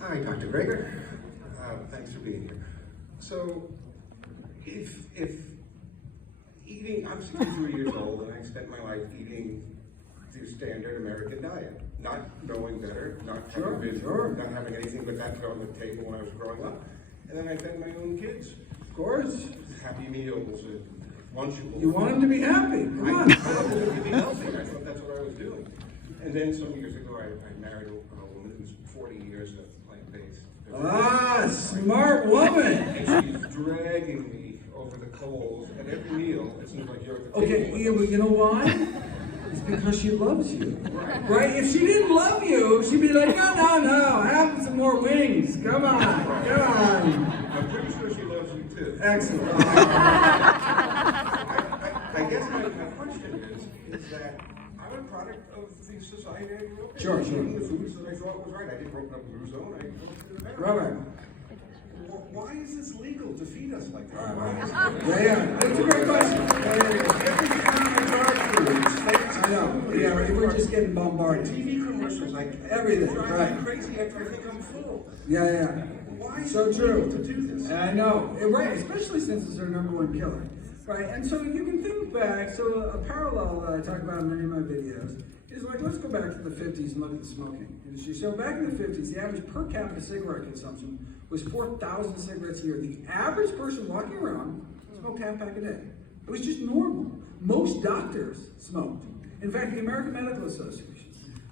Hi, Dr. Greger. Thanks for being here. So, if eating, I'm 63 years old and I spent my life eating the standard American diet, not knowing better, not having anything but that on the table when I was growing up. And then I fed my own kids. Of course. Happy Meals, Lunchables. You want them to be happy. Come on. I wanted them to be healthy. I thought that's what I was doing. And then some years ago, I married a woman who's 40 years of plant-based. Ah, smart woman. And she's dragging me over the coals at every meal. It seems like you're at the Okay, table. yeah, but you know why? It's because she loves you. Right? If she didn't love you, she'd be like, no, have some more wings. Come on. I'm pretty sure she loves you too. Excellent. I guess my question is that I'm a product of the society I grew up in. Sure. Eating the foods that I thought was right. I didn't grow up in Arizona. I grew up in America. Right. Why is this legal to feed us like that? Yeah. That's a great question. Every time I talk to you, I know. Yeah, we're just getting bombarded. TV commercials, like Everything, drive right. me crazy after I think I'm full. Yeah. Why is So it true. legal to do this? I know, right, especially since it's our #1 killer, right? And so you can think back, so a parallel that I talk about in many of my videos is like, let's go back to the 50s and look at the smoking industry. So back in the 50s, the average per capita cigarette consumption was 4,000 cigarettes a year. The average person walking around smoked half pack a day. It was just normal. Most doctors smoked. In fact, the American Medical Association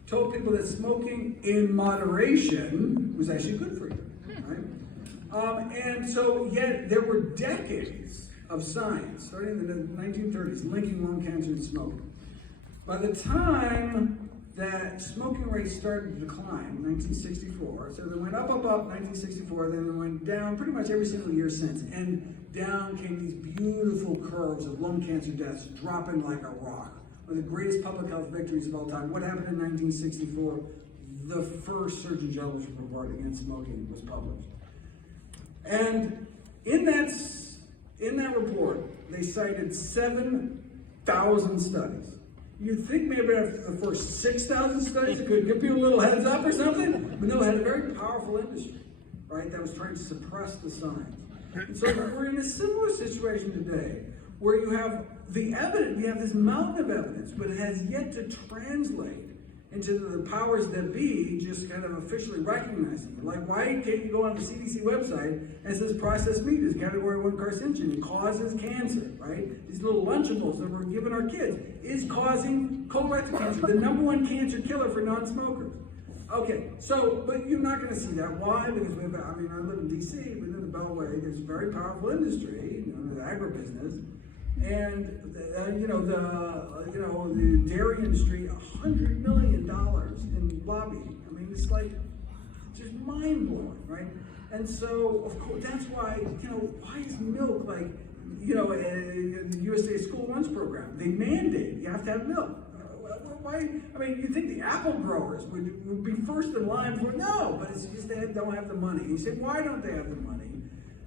told people that smoking in moderation was actually good for you, right? And so, yet there were decades of science, starting in the 1930s, linking lung cancer and smoking. By the time that smoking rates started to decline in 1964, so they went up, 1964, then they went down pretty much every single year since, and down came these beautiful curves of lung cancer deaths dropping like a rock. One of the greatest public health victories of all time. What happened in 1964? The first Surgeon General's report against smoking was published. And in that report, they cited 7,000 studies. You'd think maybe after the first 6,000 studies, it could give people a little heads up or something, but no, it had a very powerful industry, right, that was trying to suppress the science. And so we're in a similar situation today, where you have the evidence, you have this mountain of evidence, but it has yet to translate into the powers that be just kind of officially recognizing it. Like, why can't you go on the CDC website and it says processed meat is category 1 carcinogen, it causes cancer, right? These little Lunchables that we're giving our kids is causing colorectal cancer, the #1 cancer killer for non-smokers. Okay, so, but you're not going to see that. Why? Because we have, I live in DC, within the Beltway, there's a very powerful industry, the agribusiness, and the dairy industry, $100 million in lobbying. It's like just mind blowing, right? And so, of course, that's why why is milk like in the USA School Lunch Program they mandate you have to have milk. Why? You'd think the apple growers would be first in line for no, but it's just they don't have the money. And you say, why don't they have the money?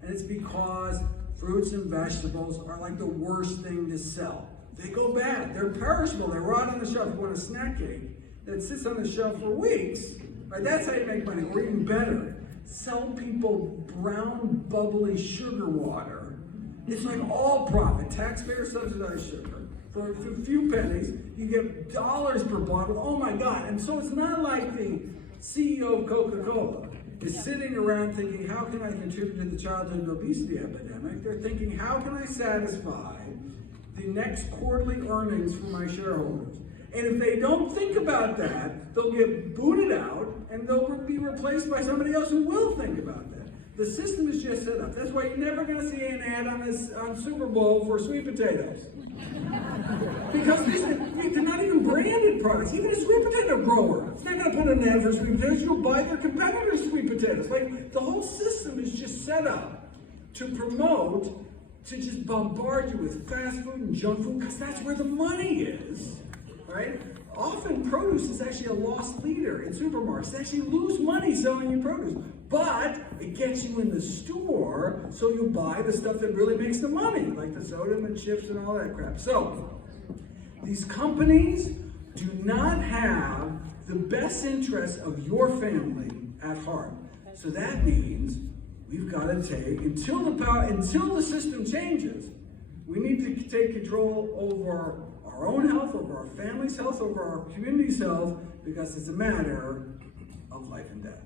And it's because fruits and vegetables are like the worst thing to sell. They go bad. They're perishable. They rot on the shelf. You want a snack cake that sits on the shelf for weeks, right? That's how you make money. Or even better, sell people brown, bubbly sugar water. It's like all profit, taxpayer subsidized sugar. For a few pennies, you get dollars per bottle. Oh my God. And so it's not like the CEO of Coca-Cola is sitting around thinking, how can I contribute to the childhood obesity epidemic? They're thinking, how can I satisfy the next quarterly earnings for my shareholders? And if they don't think about that, they'll get booted out and they'll be replaced by somebody else who will think about that. The system is just set up. That's why you're never going to see an ad on Super Bowl for sweet potatoes. Because they're not even branded products. Even a sweet potato grower, it's not going to put an ad for sweet potatoes. You'll buy their competitors' sweet potatoes. Like, the whole system is just set up to promote, to just bombard you with fast food and junk food, because that's where the money is, right? Often produce is actually a lost leader in supermarkets. They actually lose money selling you produce, but it gets you in the store, so you buy the stuff that really makes the money, like the soda and the chips and all that crap. So, these companies do not have the best interests of your family at heart. So that means we've got to take, until the system changes, we need to take control over our own health, over our family's health, over our community's health, because it's a matter of life and death.